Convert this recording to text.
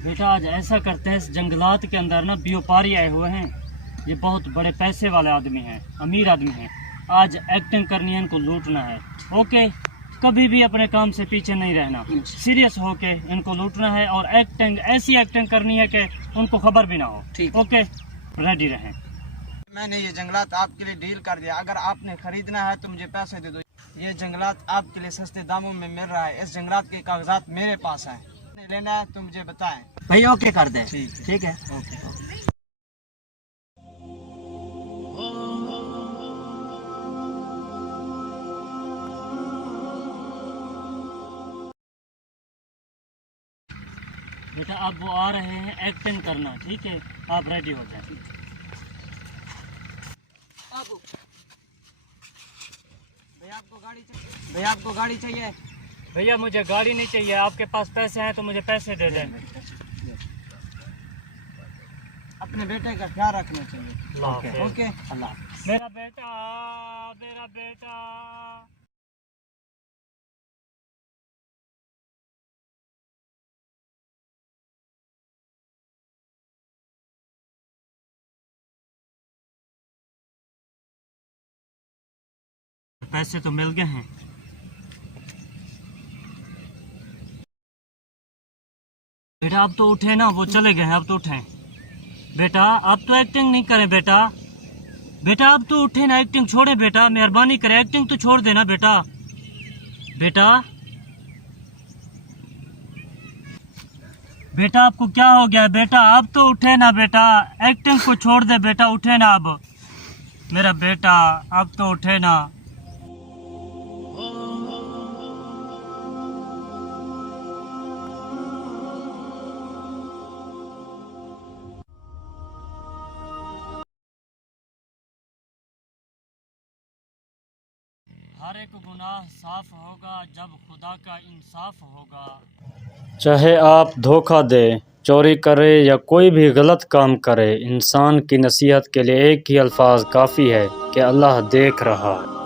बेटा आज ऐसा करते हैं, इस जंगलात के अंदर ना व्यापारी आए हुए हैं। ये बहुत बड़े पैसे वाले आदमी हैं, अमीर आदमी हैं। आज एक्टिंग करनी है, इनको लूटना है। ओके, कभी भी अपने काम से पीछे नहीं रहना, सीरियस होके इनको लूटना है और एक्टिंग ऐसी एक्टिंग करनी है कि उनको खबर भी ना हो। ओके, रेडी रहें। मैंने ये जंगलात आपके लिए डील कर दिया। अगर आपने खरीदना है तो मुझे पैसे दे दो। ये जंगलात आपके लिए सस्ते दामों में मिल रहा है। इस जंगलात के कागजात मेरे पास हैं। लेना है तो मुझे बताएं। भाई ओके कर दे। ठीक है। ओके। बेटा अब वो आ रहे हैं, एक्टिंग करना। ठीक है, आप रेडी हो जाए। भैया आपको गाड़ी चाहिए? भैया मुझे गाड़ी नहीं चाहिए, आपके पास पैसे हैं तो मुझे पैसे दे दें। अपने बेटे का ख्याल रखना चाहिए। ओके, अल्लाह। मेरा बेटा, मेरा बेटा। पैसे तो मिल गए हैं। बेटा अब तो उठे ना, वो चले गए हैं, अब तो उठे। बेटा अब तो एक्टिंग नहीं करें बेटा। बेटा अब तो उठे ना, एक्टिंग छोड़े बेटा, मेहरबानी करें, एक्टिंग तो छोड़ देना बेटा। बेटा बेटा आपको क्या हो गया बेटा? अब तो उठे ना बेटा, एक्टिंग को छोड़ दे बेटा, उठे ना अब। मेरा बेटा अब तो उठे ना। हर एक गुनाह साफ होगा जब खुदा का इंसाफ होगा। चाहे आप धोखा दें, चोरी करें या कोई भी गलत काम करे, इंसान की नसीहत के लिए एक ही अल्फाज काफ़ी है कि अल्लाह देख रहा है।